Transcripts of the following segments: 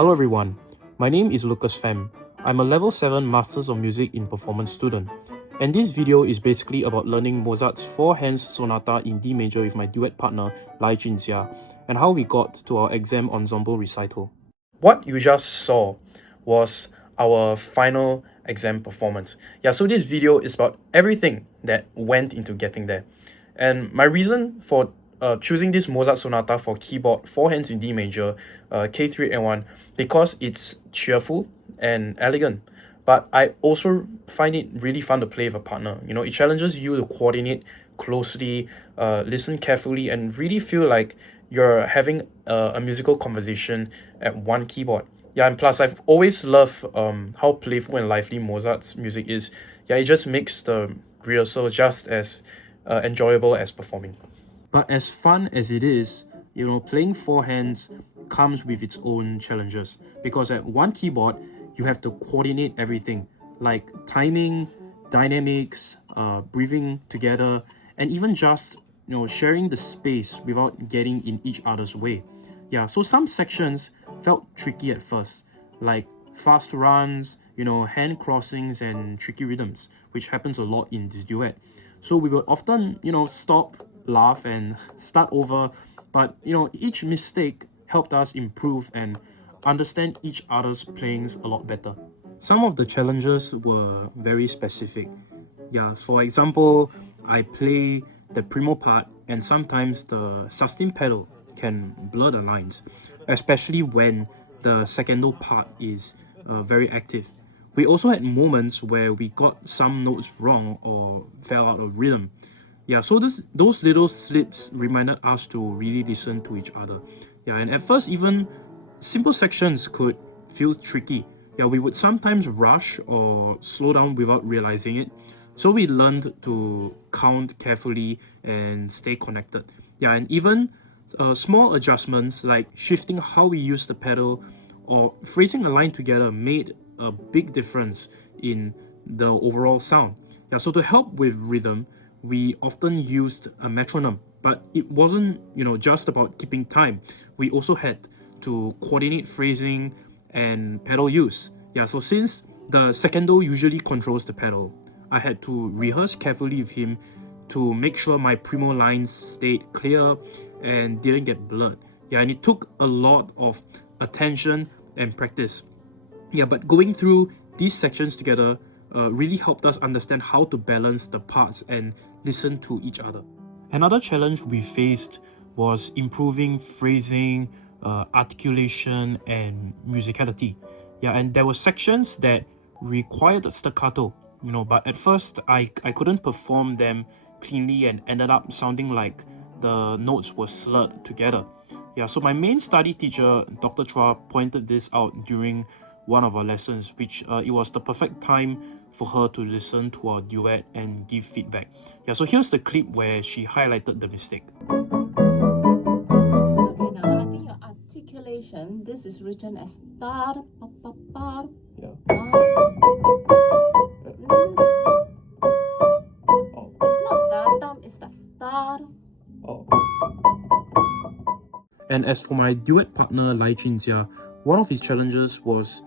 Hello everyone, my name is Lucas Pham. I'm a level 7 Masters of Music in Performance student, and this video is basically about learning Mozart's 4 hands sonata in D major with my duet partner Lai Junjia, and how we got to our exam ensemble recital. What you just saw was our final exam performance. Yeah, so this video is about everything that went into getting there. And my reason for choosing this Mozart Sonata for keyboard, 4 hands in D major, K.381, because it's cheerful and elegant. But I also find it really fun to play with a partner. You know, it challenges you to coordinate closely, listen carefully, and really feel like you're having a musical conversation at one keyboard. Yeah, and plus I've always loved how playful and lively Mozart's music is. Yeah, it just makes the rehearsal just as enjoyable as performing. But as fun as it is, you know, playing 4 hands comes with its own challenges, because at one keyboard you have to coordinate everything like timing, dynamics, breathing together, and even just sharing the space without getting in each other's way. Yeah, so some sections felt tricky at first, like fast runs, hand crossings and tricky rhythms, which happens a lot in this duet. So we will often, stop, laugh, and start over, but each mistake helped us improve and understand each other's playings a lot better. Some of the challenges were very specific. Yeah, for example, I play the primo part, and sometimes the sustain pedal can blur the lines, especially when the secondo part is very active. We also had moments where we got some notes wrong or fell out of rhythm. Yeah, so those little slips reminded us to really listen to each other. Yeah, and at first, even simple sections could feel tricky. Yeah, we would sometimes rush or slow down without realizing it. So we learned to count carefully and stay connected. Yeah, and even small adjustments like shifting how we use the pedal or phrasing a line together made a big difference in the overall sound. Yeah, so to help with rhythm, we often used a metronome, but it wasn't, just about keeping time. We also had to coordinate phrasing and pedal use. Yeah, so since the secondo usually controls the pedal, I had to rehearse carefully with him to make sure my primo lines stayed clear and didn't get blurred. Yeah, and it took a lot of attention and practice. Yeah, but going through these sections together really helped us understand how to balance the parts and listen to each other. Another challenge we faced was improving phrasing, articulation, and musicality. Yeah, and there were sections that required staccato, but at first I couldn't perform them cleanly and ended up sounding like the notes were slurred together. Yeah, so my main study teacher, Dr. Chua, pointed this out during one of our lessons, which it was the perfect time for her to listen to our duet and give feedback. Yeah, so here's the clip where she highlighted the mistake. Okay, now I think your articulation, this is written as da da pa pa pa. Yeah. It's not da dum, it's da da. Oh. And as for my duet partner Lai Junjia, one of his challenges was,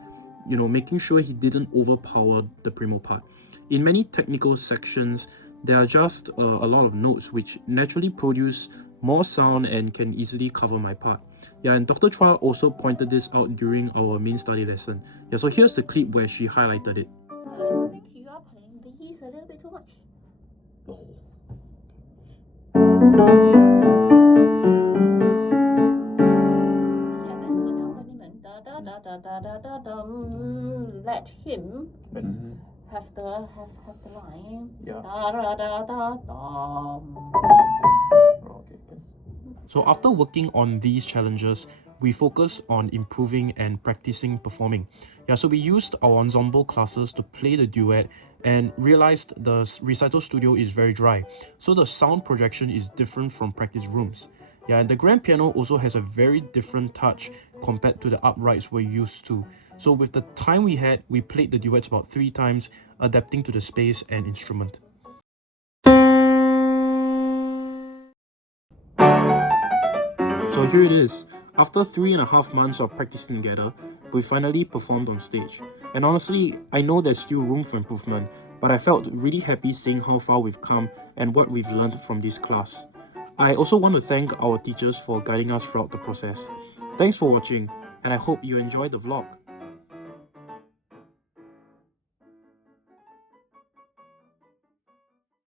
making sure he didn't overpower the primo part. In many technical sections, there are just a lot of notes which naturally produce more sound and can easily cover my part. Yeah, and Dr. Chua also pointed this out during our main study lesson. Yeah, so here's the clip where she highlighted it. I think you are playing these a little bit too much. Oh. Yeah, this is accompaniment. Da da da da da da da dum. Let him have the line. Yeah. Da da da da dum. So after working on these challenges, we focused on improving and practicing performing. Yeah, so we used our ensemble classes to play the duet and realized the recital studio is very dry. So the sound projection is different from practice rooms. Yeah, and the grand piano also has a very different touch compared to the uprights we're used to. So with the time we had, we played the duets about 3 times, adapting to the space and instrument. So here it is. After 3.5 months of practicing together, we finally performed on stage. And honestly, I know there's still room for improvement, but I felt really happy seeing how far we've come and what we've learned from this class. I also want to thank our teachers for guiding us throughout the process. Thanks for watching, and I hope you enjoyed the vlog.